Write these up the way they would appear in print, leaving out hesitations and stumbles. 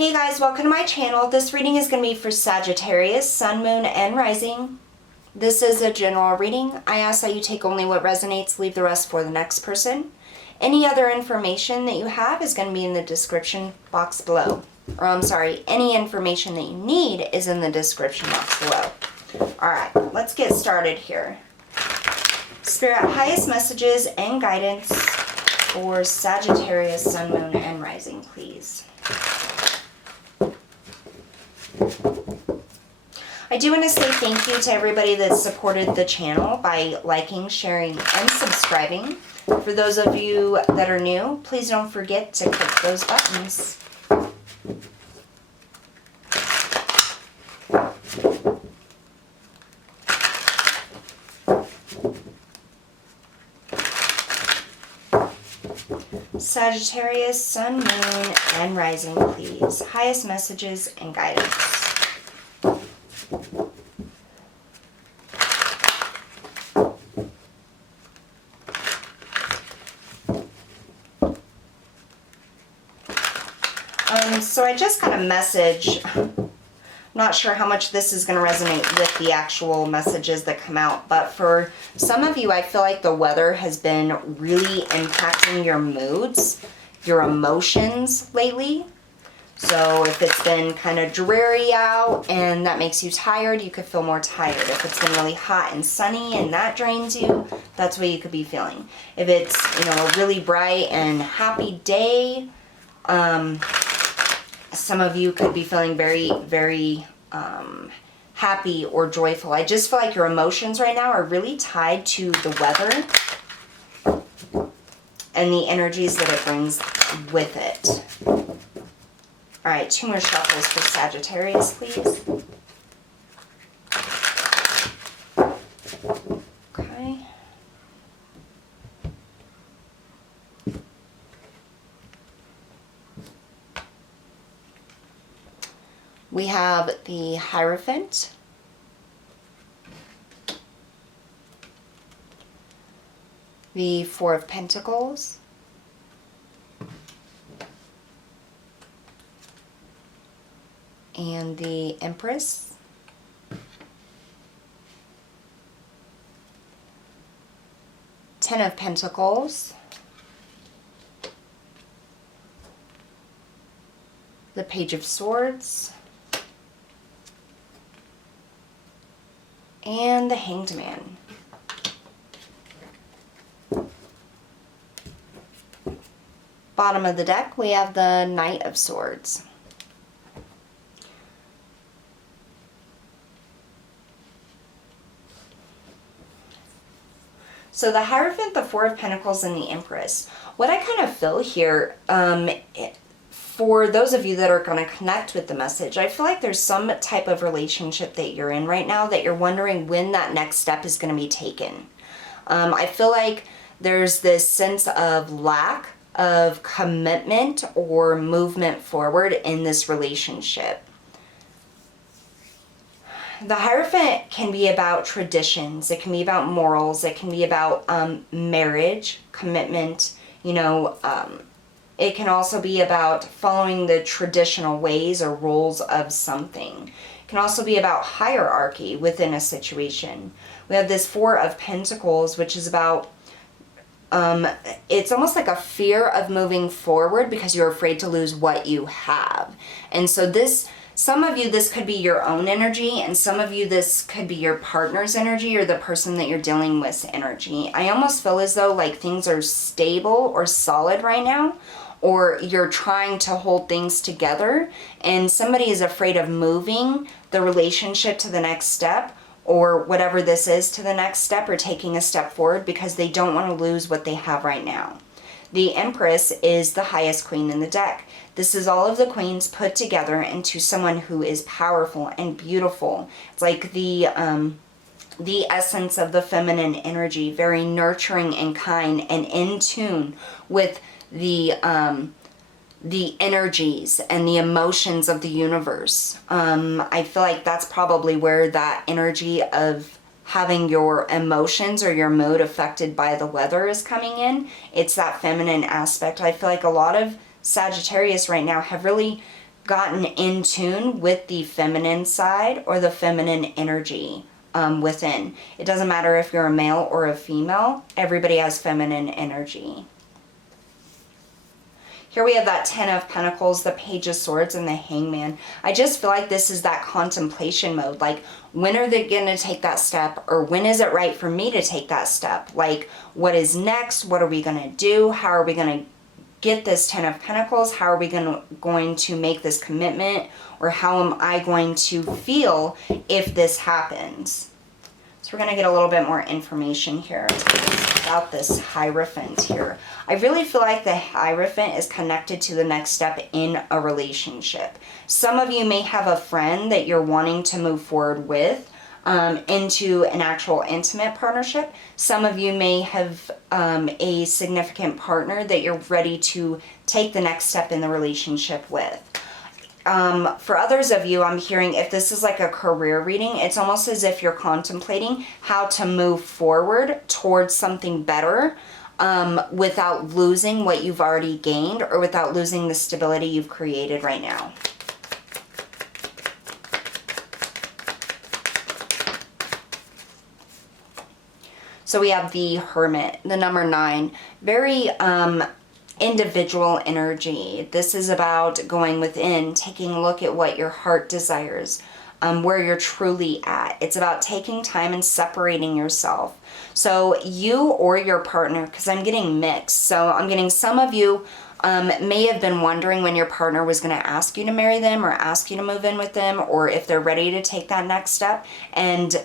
Hey guys, welcome to my channel. This reading is going to be for Sagittarius, Sun, Moon, and Rising. This is a general reading. I ask that you take only what resonates, leave the rest for the next person. Any other information that you have is going to be in the description box below. Or I'm sorry, any information that you need is in the description box below. Alright, let's get started here. Spirit, highest messages and guidance for Sagittarius, Sun, Moon, and Rising, please. I do want to say thank you to everybody that supported the channel by liking, sharing, and subscribing. For those of you that are new, please don't forget to click those buttons. Sagittarius, Sun, Moon, and Rising, please. Highest messages and guidance. So I just got a message. I'm not sure how much this is going to resonate with the actual messages that come out, but for some of you, I feel like the weather has been really impacting your moods, your emotions lately. So if it's been kind of dreary out and that makes you tired, you could feel more tired. If it's been really hot and sunny and that drains you, that's what you could be feeling. If it's, a really bright and happy day, some of you could be feeling very, very happy or joyful. I just feel like your emotions right now are really tied to the weather and the energies that it brings with it. All right, 2 more shuffles for Sagittarius, please. Okay. We have the Hierophant, the Four of Pentacles, and the Empress, Ten of Pentacles, the Page of Swords, and the Hanged Man. Bottom of the deck, we have the Knight of Swords. So the Hierophant, the Four of Pentacles, and the Empress. What I kind of feel here, for those of you that are going to connect with the message, I feel like there's some type of relationship that you're in right now that you're wondering when that next step is going to be taken. I feel like there's this sense of lack of commitment or movement forward in this relationship. The Hierophant can be about traditions, it can be about morals, it can be about marriage, commitment, it can also be about following the traditional ways or rules of something. It can also be about hierarchy within a situation. We have this Four of Pentacles, which is about, it's almost like a fear of moving forward because you're afraid to lose what you have. And so some of you, this could be your own energy, and some of you, this could be your partner's energy or the person that you're dealing with energy. I almost feel as though like things are stable or solid right now, or you're trying to hold things together, and somebody is afraid of moving the relationship to the next step, or whatever this is, to the next step, or taking a step forward because they don't want to lose what they have right now. The Empress is the highest queen in the deck. This is all of the queens put together into someone who is powerful and beautiful. It's like the essence of the feminine energy, very nurturing and kind and in tune with the energies and the emotions of the universe. I feel like that's probably where that energy of having your emotions or your mood affected by the weather is coming in. It's that feminine aspect. I feel like a lot of Sagittarius right now have really gotten in tune with the feminine side or the feminine energy within. It doesn't matter if you're a male or a female, everybody has feminine energy. Here we have that Ten of Pentacles, the Page of Swords, and the Hangman. I just feel like this is that contemplation mode. Like, when are they going to take that step? Or when is it right for me to take that step? Like, what is next? What are we going to do? How are we going to get this Ten of Pentacles? How are we going to make this commitment? Or how am I going to feel if this happens? So we're going to get a little bit more information here about this Hierophant here. I really feel like the Hierophant is connected to the next step in a relationship. Some of you may have a friend that you're wanting to move forward with into an actual intimate partnership. Some of you may have a significant partner that you're ready to take the next step in the relationship with. For others of you, I'm hearing if this is like a career reading, it's almost as if you're contemplating how to move forward towards something better without losing what you've already gained or without losing the stability you've created right now. So we have the Hermit, the number 9, very individual energy. This is about going within, taking a look at what your heart desires, where you're truly at. It's about taking time and separating yourself. So you or your partner, because I'm getting mixed. So I'm getting some of you may have been wondering when your partner was going to ask you to marry them or ask you to move in with them, or if they're ready to take that next step. And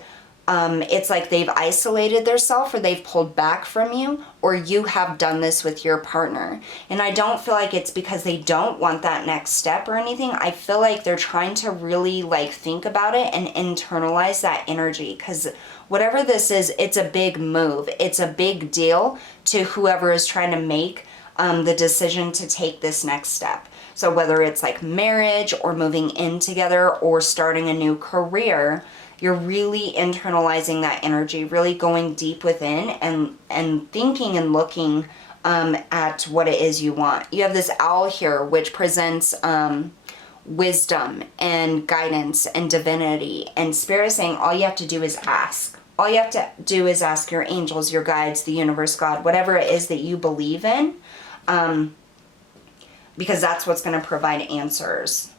it's like they've isolated themselves or they've pulled back from you, or you have done this with your partner. And I don't feel like it's because they don't want that next step or anything. I feel like they're trying to really like think about it and internalize that energy, because whatever this is, it's a big move. It's a big deal to whoever is trying to make the decision to take this next step. So whether it's like marriage or moving in together or starting a new career, you're really internalizing that energy, really going deep within and thinking and looking at what it is you want. You have this owl here, which presents wisdom and guidance and divinity. And Spirit is saying all you have to do is ask. All you have to do is ask your angels, your guides, the universe, God, whatever it is that you believe in, because that's what's going to provide answers.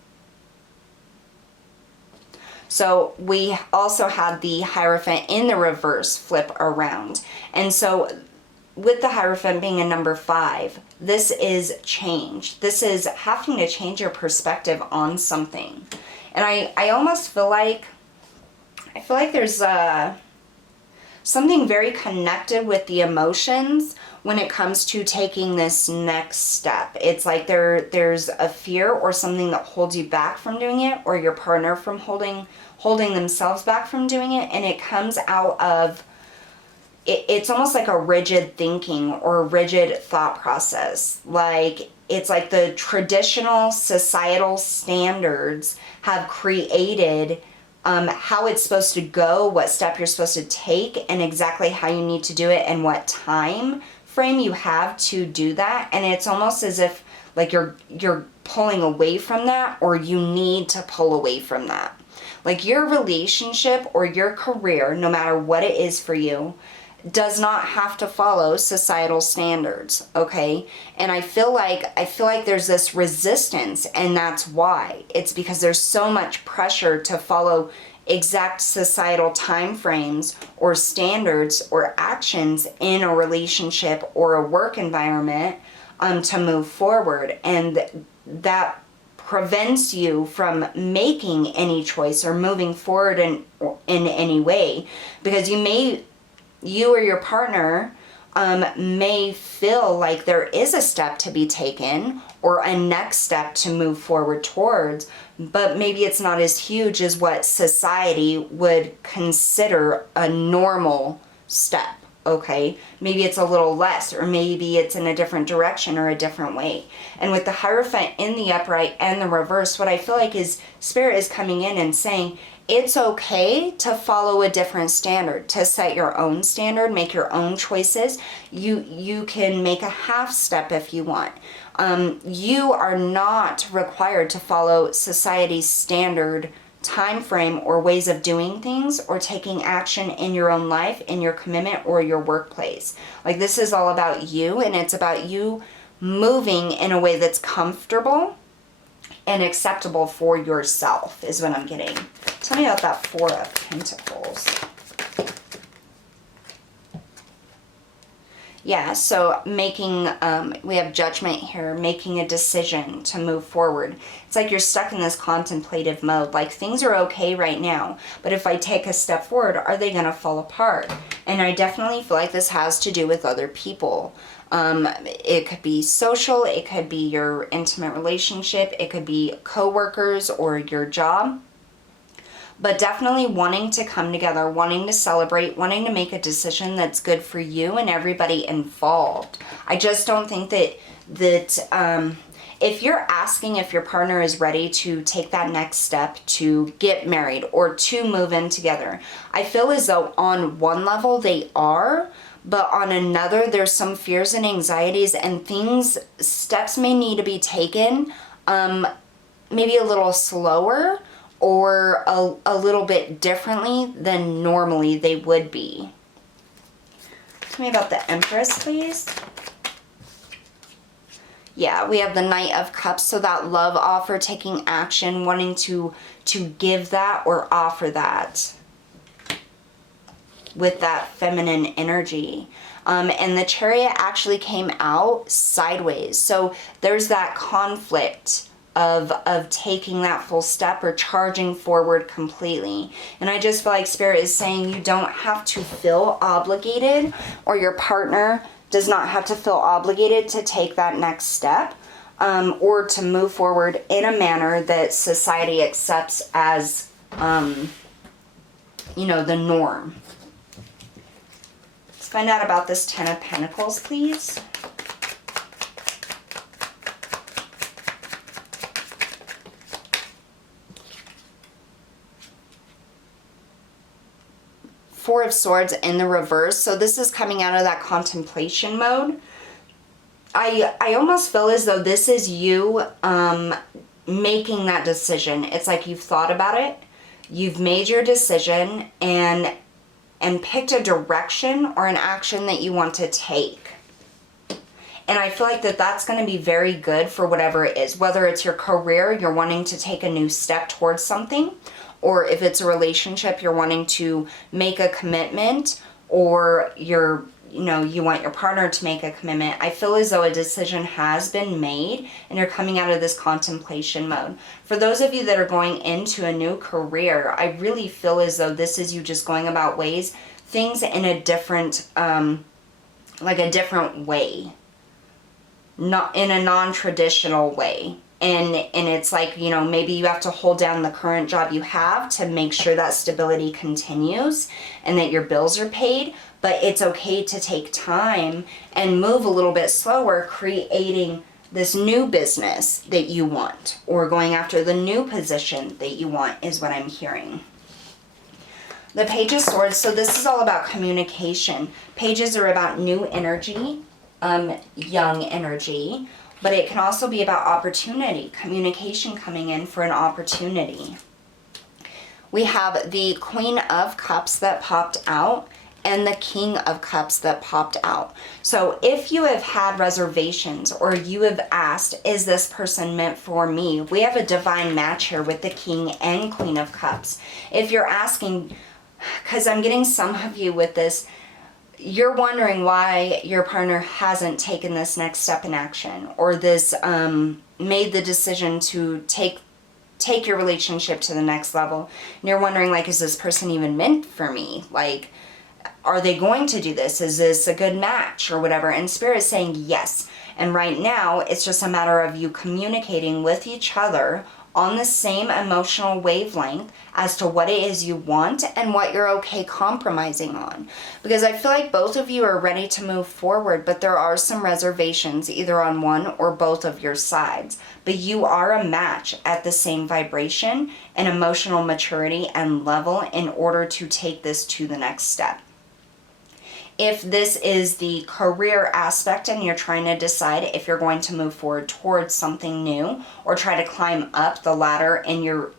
So we also have the Hierophant in the reverse flip around. And so with the Hierophant being a number 5, this is change. This is having to change your perspective on something. And I almost feel like, there's something very connected with the emotions when it comes to taking this next step. It's like there's a fear or something that holds you back from doing it, or your partner from holding themselves back from doing it. And it comes out of, it's almost like a rigid thinking or a rigid thought process. Like, it's like the traditional societal standards have created how it's supposed to go, what step you're supposed to take, and exactly how you need to do it and what time frame you have to do that. And it's almost as if like you're pulling away from that, or you need to pull away from that. Like, your relationship or your career, no matter what it is for you, does not have to follow societal standards, okay? And I feel like there's this resistance, and that's why. It's because there's so much pressure to follow exact societal time frames or standards or actions in a relationship or a work environment to move forward. And that prevents you from making any choice or moving forward in any way, because you or your partner may feel like there is a step to be taken or a next step to move forward towards, but maybe it's not as huge as what society would consider a normal step, okay? Maybe it's a little less, or maybe it's in a different direction or a different way. And with the Hierophant in the upright and the reverse, what I feel like is Spirit is coming in and saying, it's okay to follow a different standard, to set your own standard, make your own choices. You can make a half step if you want. You are not required to follow society's standard time frame or ways of doing things or taking action in your own life, in your commitment or your workplace. Like, this is all about you, and it's about you moving in a way that's comfortable and acceptable for yourself, is what I'm getting. Tell me about that Four of Pentacles. Yeah, so making, we have Judgment here, making a decision to move forward. It's like you're stuck in this contemplative mode. Like, things are okay right now, but if I take a step forward, are they going to fall apart? And I definitely feel like this has to do with other people. It could be social, it could be your intimate relationship, it could be coworkers or your job. But definitely wanting to come together, wanting to celebrate, wanting to make a decision that's good for you and everybody involved. I just don't think that if you're asking if your partner is ready to take that next step to get married or to move in together, I feel as though on one level they are, but on another there's some fears and anxieties and steps may need to be taken maybe a little slower or a little bit differently than normally they would be. Tell me about the Empress, please. Yeah, we have the Knight of Cups, so that love offer, taking action, wanting to give that or offer that with that feminine energy. And the Chariot actually came out sideways, so there's that conflict of taking that full step or charging forward completely. And I just feel like Spirit is saying you don't have to feel obligated, or your partner does not have to feel obligated to take that next step or to move forward in a manner that society accepts as, you know, the norm. Let's find out about this Ten of Pentacles, please. Four of Swords in the reverse. So this is coming out of that contemplation mode. I almost feel as though this is you making that decision. It's like you've thought about it, you've made your decision, and picked a direction or an action that you want to take. And I feel like that's going to be very good for whatever it is. Whether it's your career, you're wanting to take a new step towards something, or if it's a relationship, you're wanting to make a commitment, or you want your partner to make a commitment. I feel as though a decision has been made and you're coming out of this contemplation mode. For those of you that are going into a new career, I really feel as though this is you just going about things in a different, like a different way, not in a non-traditional way. And it's like, maybe you have to hold down the current job you have to make sure that stability continues and that your bills are paid. But it's okay to take time and move a little bit slower, creating this new business that you want, or going after the new position that you want, is what I'm hearing. The Page of Swords, so this is all about communication. Pages are about new energy, young energy. But it can also be about opportunity, communication coming in for an opportunity. We have the Queen of Cups that popped out and the King of Cups that popped out. So if you have had reservations or you have asked, is this person meant for me? We have a divine match here with the King and Queen of Cups. If you're asking, because I'm getting some of you with this, you're wondering why your partner hasn't taken this next step in action, or this made the decision to take your relationship to the next level. And you're wondering, like, is this person even meant for me? Like, are they going to do this? Is this a good match or whatever? And Spirit is saying yes. And right now, it's just a matter of you communicating with each other on the same emotional wavelength as to what it is you want and what you're okay compromising on. Because I feel like both of you are ready to move forward, but there are some reservations either on one or both of your sides. But you are a match at the same vibration and emotional maturity and level in order to take this to the next step. If this is the career aspect and you're trying to decide if you're going to move forward towards something new or try to climb up the ladder in your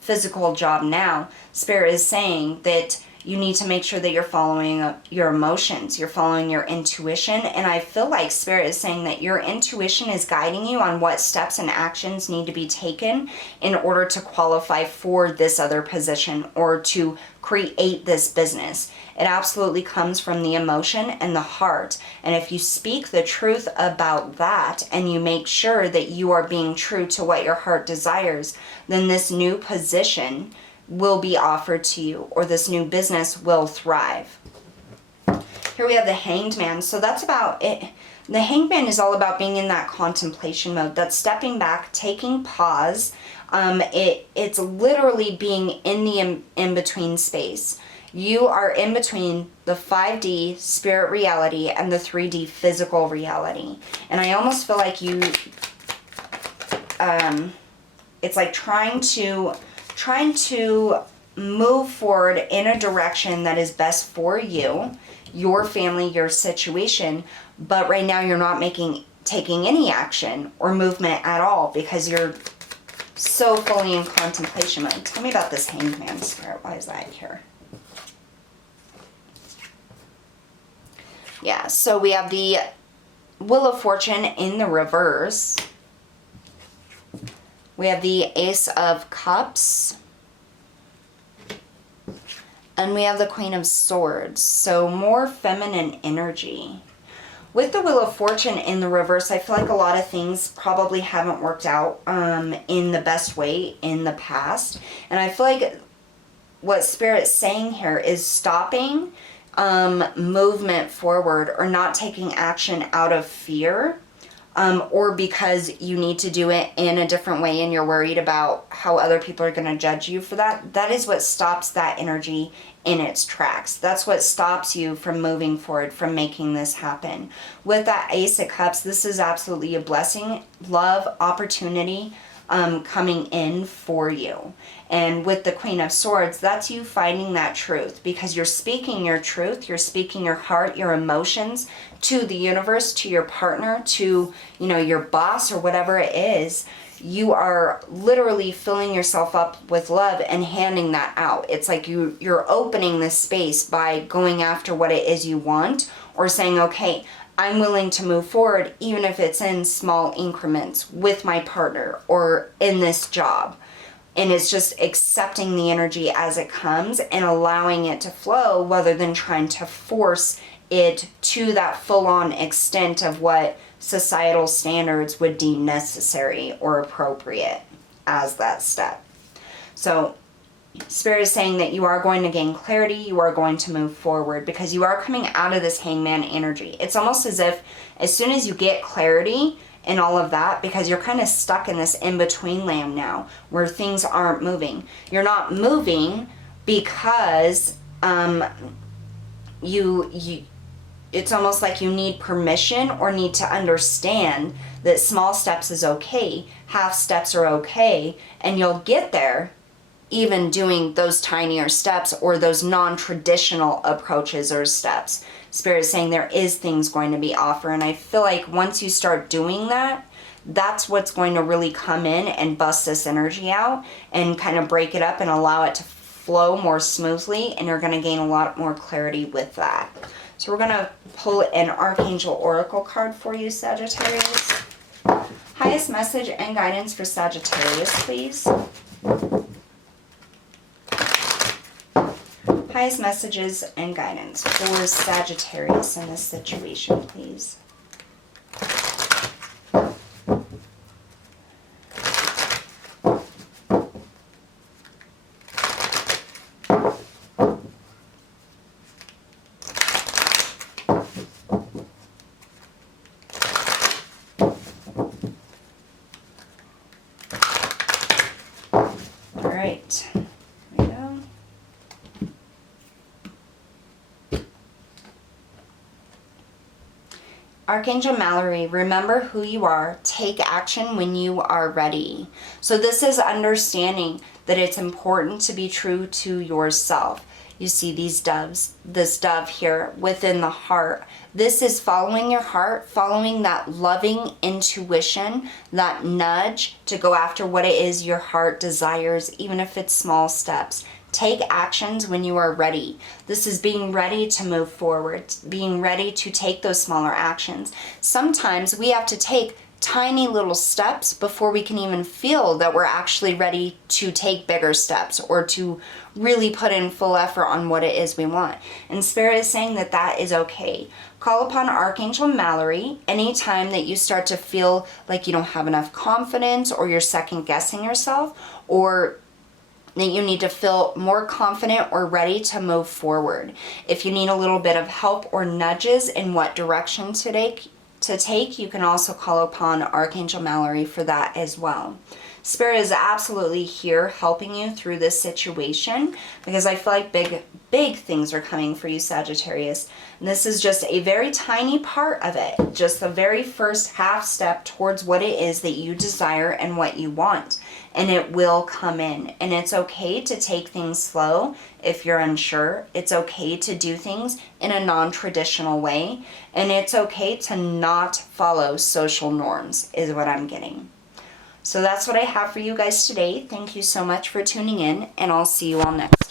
physical job now, Spirit is saying that you need to make sure that you're following your emotions, you're following your intuition. And I feel like Spirit is saying that your intuition is guiding you on what steps and actions need to be taken in order to qualify for this other position or to create this business. It absolutely comes from the emotion and the heart. And if you speak the truth about that and you make sure that you are being true to what your heart desires, then this new position will be offered to you, or this new business will thrive. Here we have the Hanged Man. So that's about it. The Hanged Man is all about being in that contemplation mode. That's stepping back, taking pause. It's literally being in the in-between space. You are in between the 5D spirit reality and the 3D physical reality. And I almost feel like you, it's like trying to move forward in a direction that is best for you, your family, your situation, but right now you're not taking any action or movement at all because you're so fully in contemplation mode. Tell me about this Hanged Man, Spirit. Why is that here? Yeah, so we have the Wheel of Fortune in the reverse. We have the Ace of Cups. And we have the Queen of Swords. So more feminine energy. With the Wheel of Fortune in the reverse, I feel like a lot of things probably haven't worked out in the best way in the past. And I feel like what Spirit's saying here is stopping movement forward or not taking action out of fear. Or because you need to do it in a different way and you're worried about how other people are going to judge you for that. That is what stops that energy in its tracks. That's what stops you from moving forward, from making this happen. With that Ace of Cups, this is absolutely a blessing, love, opportunity coming in for you. And with the Queen of Swords, that's you finding that truth because you're speaking your truth, you're speaking your heart, your emotions to the universe, to your partner, to, you know, your boss or whatever it is. You are literally filling yourself up with love and handing that out. It's like you're opening this space by going after what it is you want or saying, okay, I'm willing to move forward even if it's in small increments with my partner or in this job. And it's just accepting the energy as it comes and allowing it to flow rather than trying to force it to that full-on extent of what societal standards would deem necessary or appropriate as that step. So Spirit is saying that you are going to gain clarity, you are going to move forward because you are coming out of this Hangman energy. It's almost as if as soon as you get clarity and all of that, because you're kind of stuck in this in-between land now where things aren't moving. You're not moving because it's almost like you need permission or need to understand that small steps is okay, half steps are okay, and you'll get there even doing those tinier steps or those non-traditional approaches or steps. Spirit is saying there is things going to be offered, and I feel like once you start doing that, that's what's going to really come in and bust this energy out and kind of break it up and allow it to flow more smoothly, and you're going to gain a lot more clarity with that. So we're going to pull an Archangel Oracle card for you, Sagittarius. Highest message and guidance for Sagittarius, please. Highest messages and guidance for Sagittarius in this situation, please. All right. Archangel Mallory, remember who you are. Take action when you are ready. So this is understanding that it's important to be true to yourself. you see these doves, this dove here within the heart. This is following your heart, following that loving intuition, that nudge to go after what it is your heart desires, even if it's small steps. Take actions when you are ready. This is being ready to move forward, being ready to take those smaller actions. Sometimes we have to take tiny little steps before we can even feel that we're actually ready to take bigger steps or to really put in full effort on what it is we want. And Spirit is saying that that is okay. Call upon Archangel Mallory anytime that you start to feel like you don't have enough confidence, or you're second guessing yourself, or that you need to feel more confident or ready to move forward. If you need a little bit of help or nudges in what direction to take, you can also call upon Archangel Mallory for that as well. Spirit is absolutely here helping you through this situation, because I feel like big things are coming for you, Sagittarius. And this is just a very tiny part of it, just the very first half step towards what it is that you desire and what you want. And it will come in. And it's okay to take things slow if you're unsure. It's okay to do things in a non-traditional way. And it's okay to not follow social norms, is what I'm getting. So that's what I have for you guys today. Thank you so much for tuning in, and I'll see you all next time.